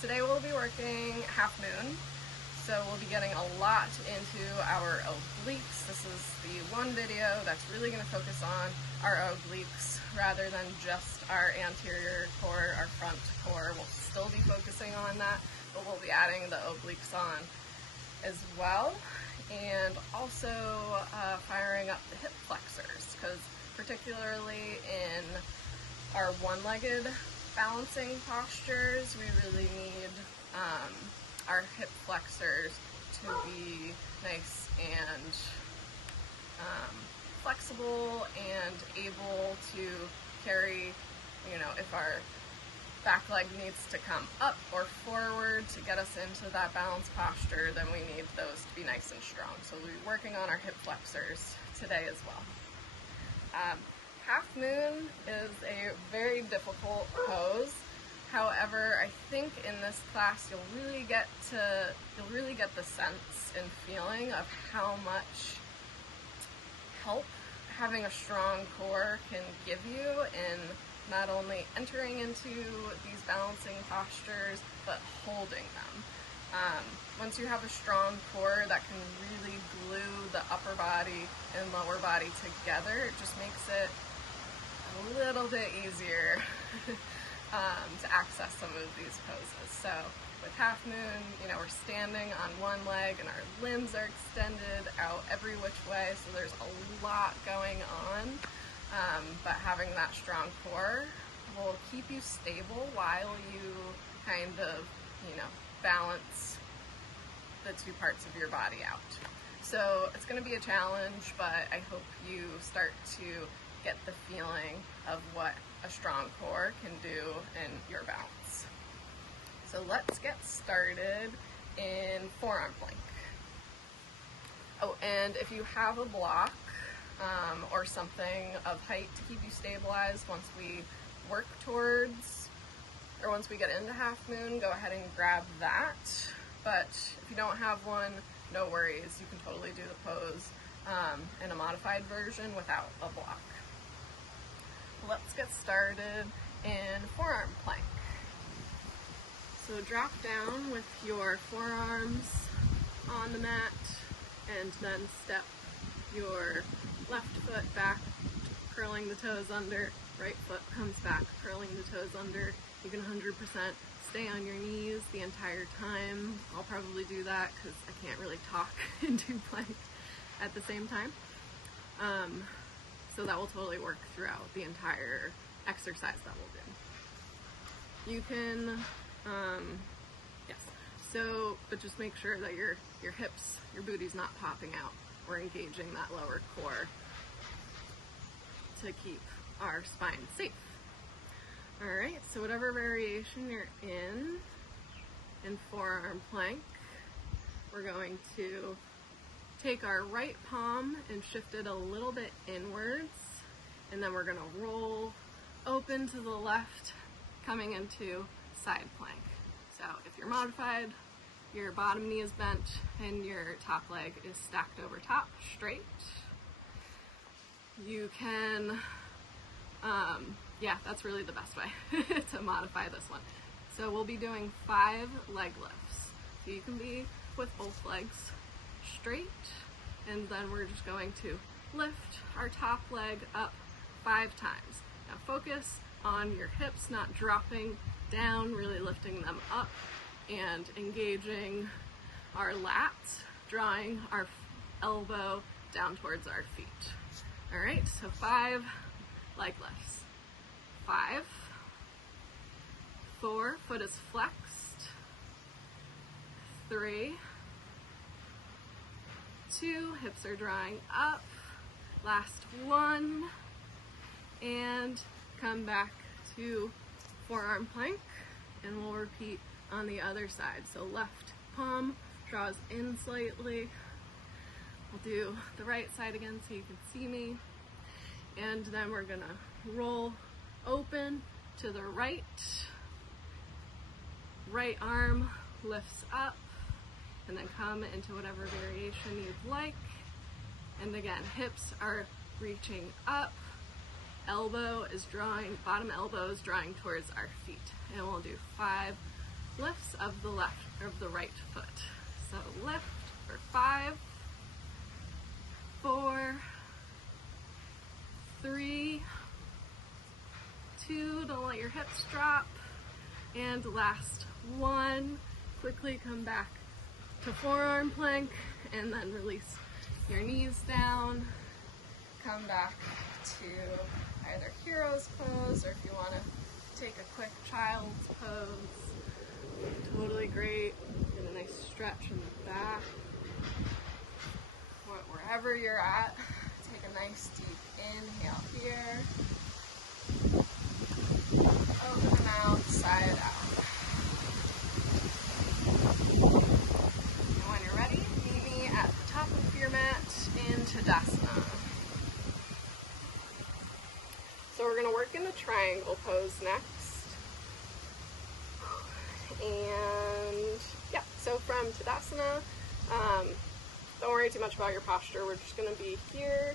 Today we'll be working half moon, so we'll be getting a lot into our obliques. This is the one video that's really going to focus on our obliques rather than just our anterior core, our front core. We'll still be focusing on that, but we'll be adding the obliques on as well, and also firing up the hip flexors, because particularly in our one-legged balancing postures, we really need our hip flexors to be nice and flexible and able to carry, if our back leg needs to come up or forward to get us into that balanced posture, then we need those to be nice and strong. So we'll be working on our hip flexors today as well. Half moon is a very difficult pose. However, I think in this class you'll really get the sense and feeling of how much help having a strong core can give you in not only entering into these balancing postures, but holding them. Once you have a strong core that can really glue the upper body and lower body together, it just makes it a little bit easier to access some of these poses. So with half moon, we're standing on one leg and our limbs are extended out every which way, so there's a lot going on. But having that strong core will keep you stable while you kind of, balance the two parts of your body out. So it's going to be a challenge, but I hope you start to get the feeling of what a strong core can do in your balance. So let's get started in forearm plank. Oh, and if you have a block or something of height to keep you stabilized once we work towards, or once we get into half moon, go ahead and grab that. But if you don't have one, no worries, you can totally do the pose in a modified version without a block. Let's get started in forearm plank. So drop down with your forearms on the mat and then step your left foot back, curling the toes under, right foot comes back, curling the toes under. You can 100% stay on your knees the entire time. I'll probably do that because I can't really talk and do plank at the same time. So that will totally work throughout the entire exercise that we'll do. You can, but just make sure that your hips, your booty's not popping out. We're engaging that lower core to keep our spine safe. All right, so whatever variation you're in forearm plank, we're going to take our right palm and shift it a little bit inwards, and then we're going to roll open to the left, coming into side plank. So if you're modified, your bottom knee is bent and your top leg is stacked over top, straight. You can, that's really the best way to modify this one. So we'll be doing 5 leg lifts. So you can be with both legs straight, and then we're just going to lift our top leg up 5 times. Now focus on your hips not dropping down, really lifting them up and engaging our lats, drawing our elbow down towards our feet. All right, so 5 leg lifts. 5, 4, foot is flexed. 3, 2, hips are drawing up. Last 1, and come back to forearm plank, and we'll repeat on the other side. So left palm draws in slightly. We'll do the right side again so you can see me. And then we're gonna roll open to the right. Right arm lifts up, and then come into whatever variation you'd like. And again, hips are reaching up, elbow is drawing, bottom elbow is drawing towards our feet. And we'll do 5 lifts of the right foot. So lift for 5, 4, 3, 2, don't let your hips drop, and last 1. Quickly come back to forearm plank and then release your knees down. Come back to either hero's pose, or if you want to take a quick child's pose, totally great. Get a nice stretch in the back. Wherever you're at, take a nice deep inhale here. Open the mouth, side out. And when you're ready, meet me at the top of your mat in Tadasana. So we're going to work in the triangle pose next. And yeah, so from Tadasana, don't worry too much about your posture. We're just going to be here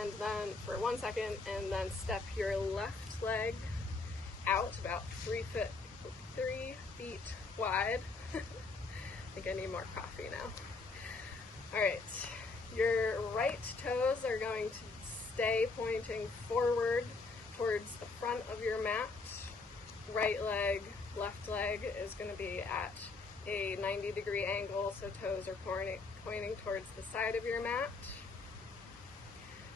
and then for 1 second, and then step your left leg out about 3 feet wide. I think I need more coffee now. All right, your right toes are going to stay pointing forward towards the front of your mat. Right leg, left leg is going to be at a 90-degree angle, so toes are pointing towards the side of your mat.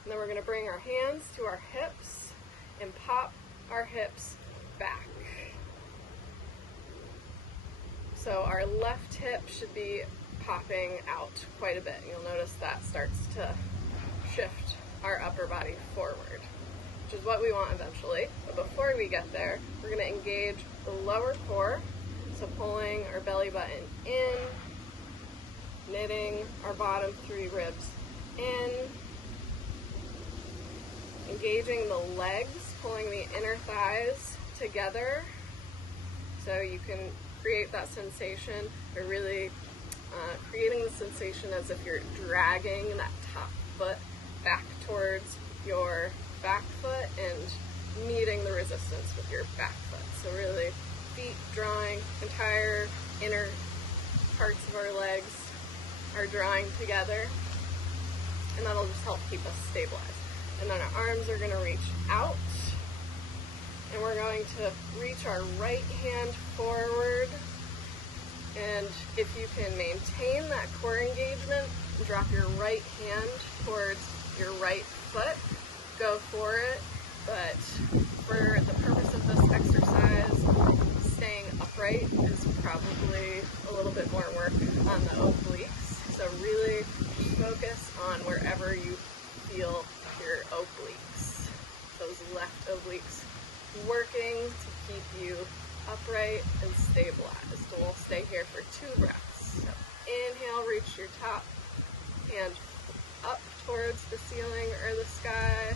And then we're going to bring our hands to our hips and pop our hips back. So our left hip should be popping out quite a bit. You'll notice that starts to shift our upper body forward, which is what we want eventually. But before we get there, we're going to engage the lower core. So pulling our belly button in, knitting our bottom 3 ribs in, engaging the legs, pulling the inner thighs together so you can create that sensation. You're really creating the sensation as if you're dragging that top foot back towards your back foot and meeting the resistance with your back foot. So really feet drawing, entire inner parts of our legs are drawing together, and that'll just help keep us stabilized. And then our arms are going to reach out, and we're going to reach our right hand forward, and if you can maintain that core engagement, drop your right hand towards your right foot, go for it. But for the purpose of this exercise, staying upright is probably a little bit more work on the obliques. So really focus on wherever you feel your obliques, those left obliques, working to keep you upright and stabilized. And we'll stay here for 2 breaths. So inhale, reach your top hand up towards the ceiling or the sky.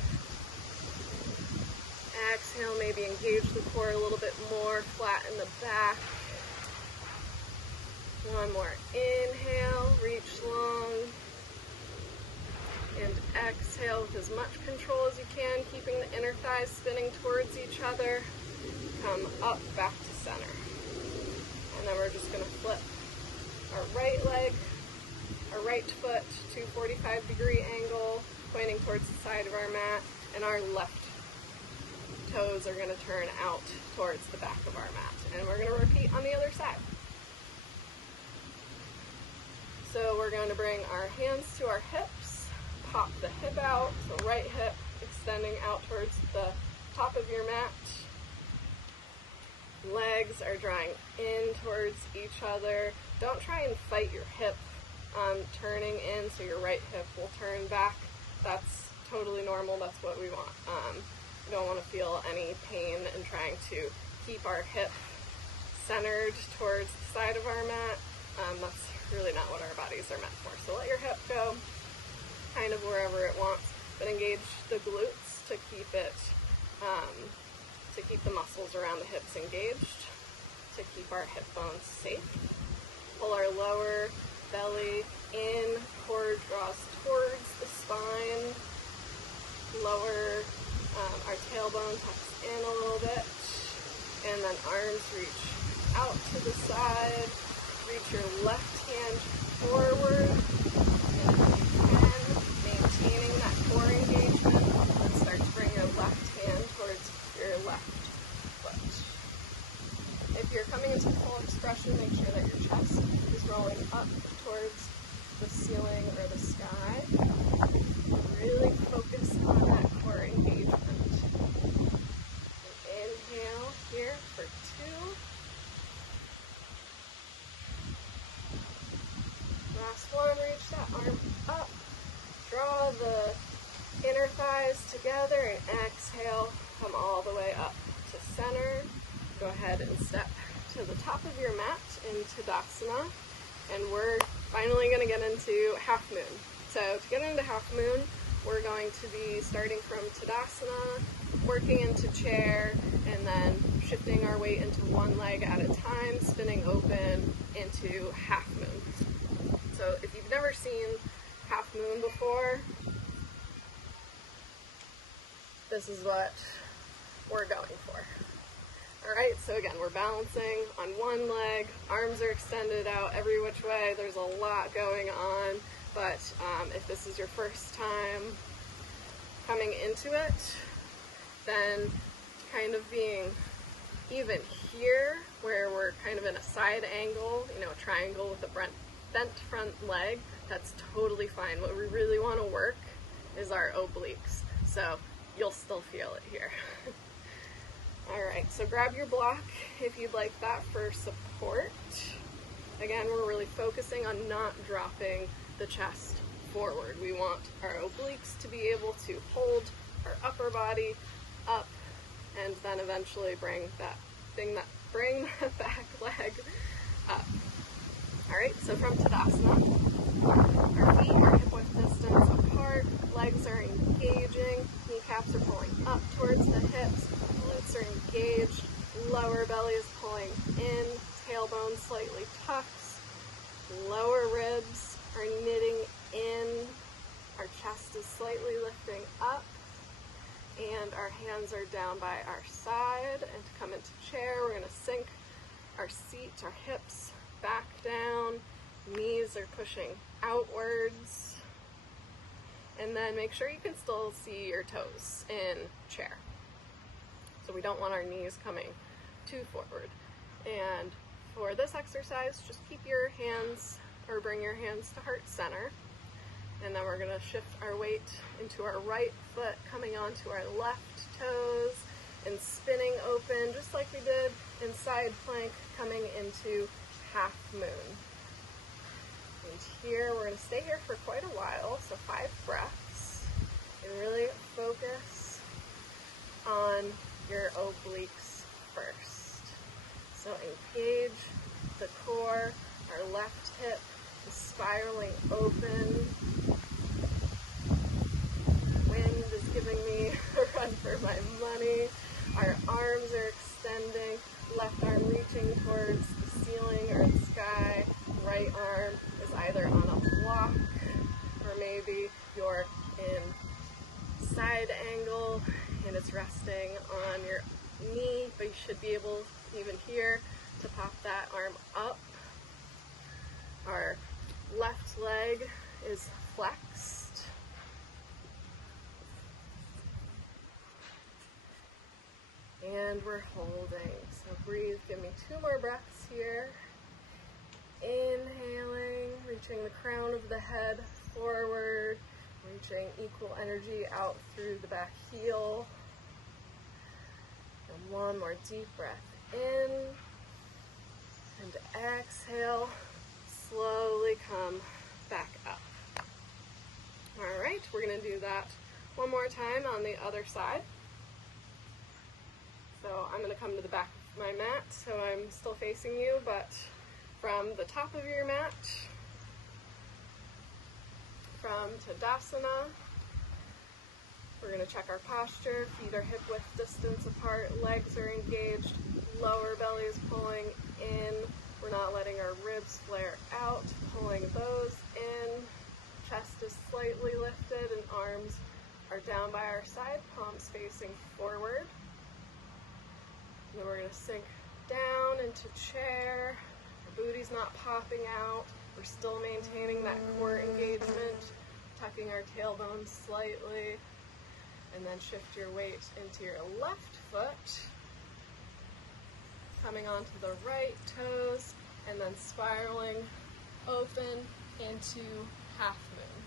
Exhale, maybe engage the core a little bit more, flatten the back. 1 more inhale, reach long. And exhale with as much control as you can, keeping the inner thighs spinning towards each other. Come up, back to center. And then we're just going to flip our right leg, our right foot to 45-degree angle, pointing towards the side of our mat, and our left toes are going to turn out towards the back of our mat. And we're going to repeat on the other side. So we're going to bring our hands to our hips, pop the hip out, so right hip extending out towards the top of your mat. Legs are drawing in towards each other. Don't try and fight your hip turning in, so your right hip will turn back. That's totally normal. That's what we want. We don't want to feel any pain in trying to keep our hip centered towards the side of our mat. That's really not what our bodies are meant for. So let your hip go kind of wherever it wants, but engage the glutes to keep it, to keep the muscles around the hips engaged, to keep our hip bones safe. Pull our lower belly in, core draws towards the spine, lower our tailbone tucks in a little bit, and then arms reach out to the side, reach your left hand forward, and if you can, maintaining that core engagement, then start to bring your left hand towards your left foot. If you're coming into full expression, make sure that your chest is rolling up towards the ceiling or the sky. Really focus on that core engagement. And inhale here for 2. Last one, reach that arm up. Draw the inner thighs together and exhale, come all the way up to center. Go ahead and step to the top of your mat in Tadasana, and we're finally going to get into half moon. So to get into half moon, we're going to be starting from Tadasana, working into chair, and then shifting our weight into one leg at a time, spinning open into half moon. So if you've never seen half moon before, this is what we're going for. Alright, so again, we're balancing on one leg, arms are extended out every which way, there's a lot going on, but if this is your first time coming into it, then kind of being even here, where we're kind of in a side angle, you know, a triangle with a bent front leg, that's totally fine. What we really want to work is our obliques, so you'll still feel it here. Alright, so grab your block if you'd like that for support. Again, we're really focusing on not dropping the chest forward. We want our obliques to be able to hold our upper body up and then eventually bring that back leg up. Alright, so from Tadasana, our feet are hip width distance apart, legs are engaging, kneecaps are pulling up towards the hips, glutes are engaged, lower belly is pulling in, tailbone slightly tucks, lower ribs are knitting in, our chest is slightly lifting up, and our hands are down by our side. And to come into chair, we're going to sink our seat, our hips back down, knees are pushing outwards, and then make sure you can still see your toes in chair. So we don't want our knees coming too forward. And for this exercise, just keep your hands, or bring your hands to heart center. And then we're going to shift our weight into our right foot, coming onto our left toes, and spinning open, just like we did in side plank, coming into half moon. And here, we're going to stay here for quite a while, so 5 breaths, and really focus on your obliques first. So engage the core, our left hip is spiraling open. Wind is giving me a run for my money. Our arms are extending, left arm reaching towards the ceiling or the sky, right arm is either on a block or maybe you're in side angle and it's resting on your knee, but you should be able, even here, to pop that arm up. Our left leg is flexed. And we're holding. So breathe, give me 2 more breaths here. Inhaling, reaching the crown of the head forward, reaching equal energy out through the back heel. And 1 more deep breath in, and exhale, slowly come back up. All right, we're going to do that 1 more time on the other side. So I'm going to come to the back of my mat, so I'm still facing you, but from the top of your mat, from Tadasana, we're going to check our posture. Feet are hip width distance apart, legs are engaged, lower belly is pulling in. We're not letting our ribs flare out, pulling those in. Chest is slightly lifted and arms are down by our side, palms facing forward. Then we're going to sink down into chair. belly's not popping out. We're still maintaining that core engagement, tucking our tailbone slightly, and then shift your weight into your left foot, coming onto the right toes, and then spiraling open into half moon.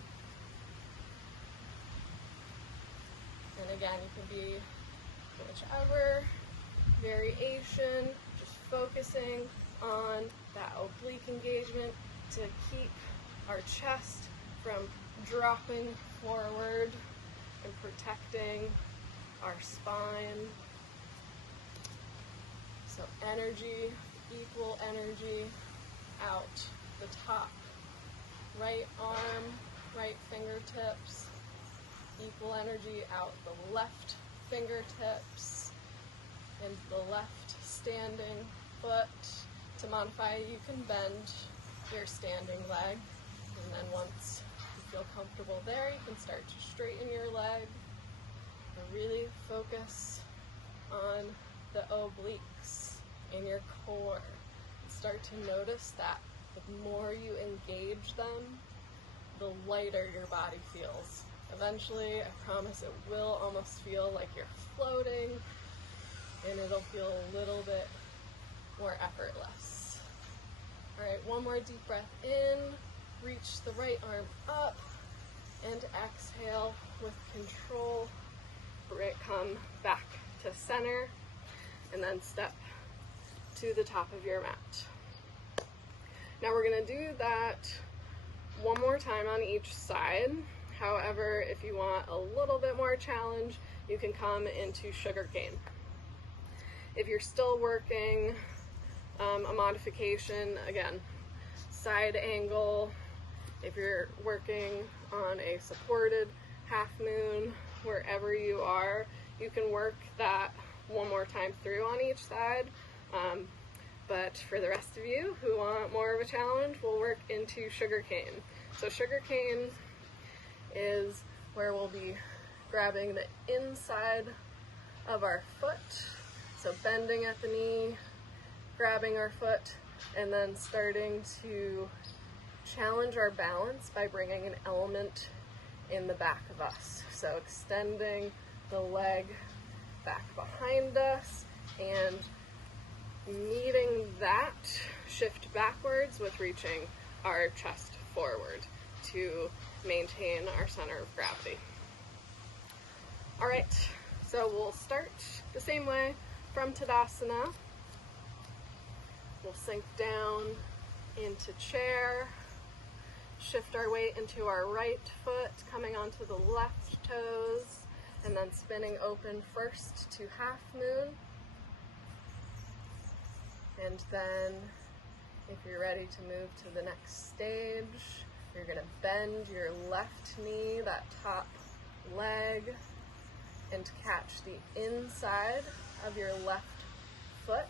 And again, you can be whichever variation, just focusing on that oblique engagement to keep our chest from dropping forward and protecting our spine. So energy, equal energy out the top. Right arm, right fingertips, equal energy out the left fingertips and the left standing foot. To modify, you can bend your standing leg, and then once you feel comfortable there, you can start to straighten your leg and really focus on the obliques in your core. Start to notice that the more you engage them, the lighter your body feels. Eventually, I promise it will almost feel like you're floating, and it'll feel a little bit more effortless. All right, one more deep breath in, reach the right arm up, and exhale with control. Come back to center, and then step to the top of your mat. Now we're gonna do that one more time on each side. However, if you want a little bit more challenge, you can come into sugar cane. If you're still working a modification, again, side angle. If you're working on a supported half moon, wherever you are, you can work that one more time through on each side. But for the rest of you who want more of a challenge, we'll work into sugar cane. So sugar cane is where we'll be grabbing the inside of our foot. So bending at the knee, grabbing our foot, and then starting to challenge our balance by bringing an element in the back of us. So extending the leg back behind us and meeting that shift backwards with reaching our chest forward to maintain our center of gravity. All right, so we'll start the same way from Tadasana. We'll sink down into chair, shift our weight into our right foot, coming onto the left toes, and then spinning open first to half moon. And then if you're ready to move to the next stage, you're gonna bend your left knee, that top leg, and catch the inside of your left foot.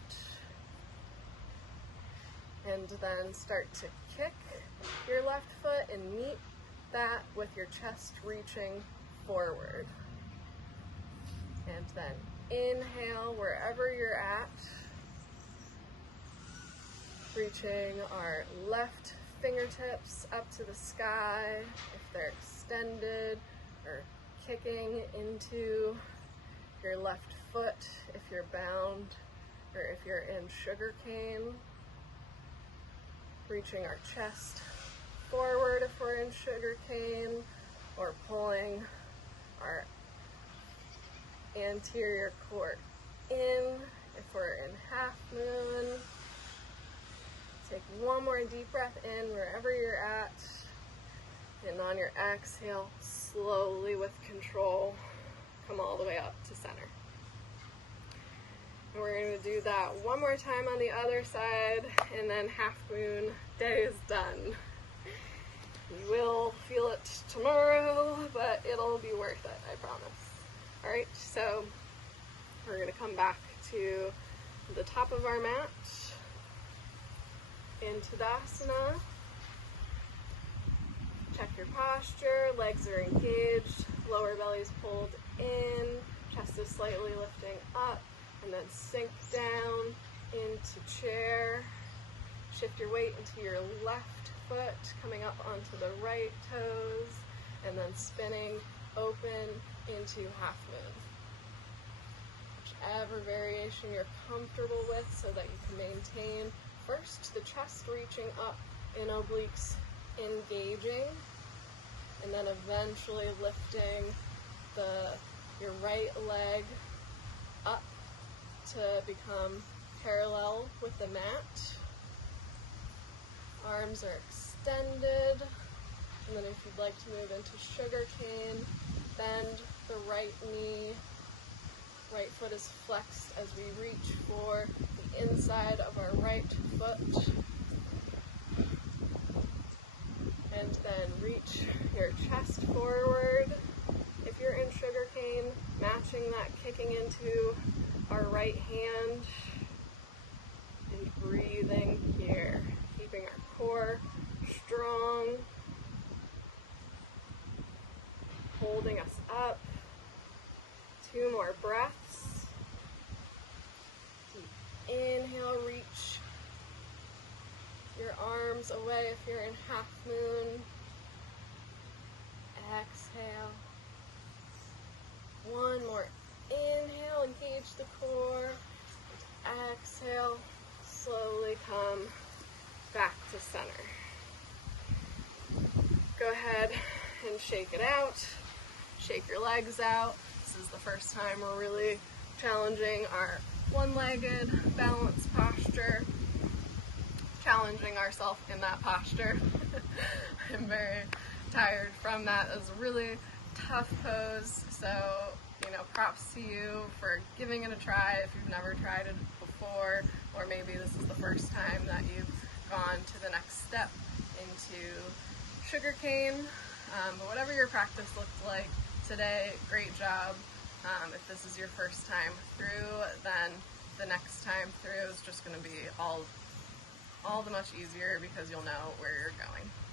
And then start to kick your left foot and meet that with your chest reaching forward. And then inhale wherever you're at, reaching our left fingertips up to the sky if they're extended, or kicking into your left foot if you're bound, or if you're in sugar cane. Reaching our chest forward if we're in sugar cane, or pulling our anterior core in if we're in half moon. Take one more deep breath in wherever you're at, and on your exhale, slowly with control, come all the way up to center. And we're going to do that one more time on the other side, and then half moon day is done. You will feel it tomorrow, but it'll be worth it, I promise. All right, so we're going to come back to the top of our mat in Tadasana. Check your posture, legs are engaged, lower belly's pulled in, chest is slightly lifting up, and then sink down into chair, shift your weight into your left foot, coming up onto the right toes, and then spinning open into half moon. Whichever variation you're comfortable with so that you can maintain first the chest reaching up in obliques, engaging, and then eventually lifting your right leg up to become parallel with the mat. Arms are extended, and then if you'd like to move into sugar cane, bend the right knee. Right foot is flexed as we reach for the inside of our right foot. And then reach your chest forward. If you're in sugar cane, matching that kicking into our right hand. And breathing here, keeping our core strong, holding us up. 2 more breaths. Deep inhale, reach your arms away if you're in half moon. Exhale. 1 more inhale, engage the core. Exhale, slowly come back to center. Go ahead and shake it out. Shake your legs out. This is the first time we're really challenging our one-legged balance posture, challenging ourselves in that posture. I'm very tired from that. It was a really tough pose, so props to you for giving it a try if you've never tried it before, or maybe this is the first time that you've gone to the next step into sugar cane. But whatever your practice looked like today, great job. If this is your first time through, then the next time through is just going to be all the much easier because you'll know where you're going.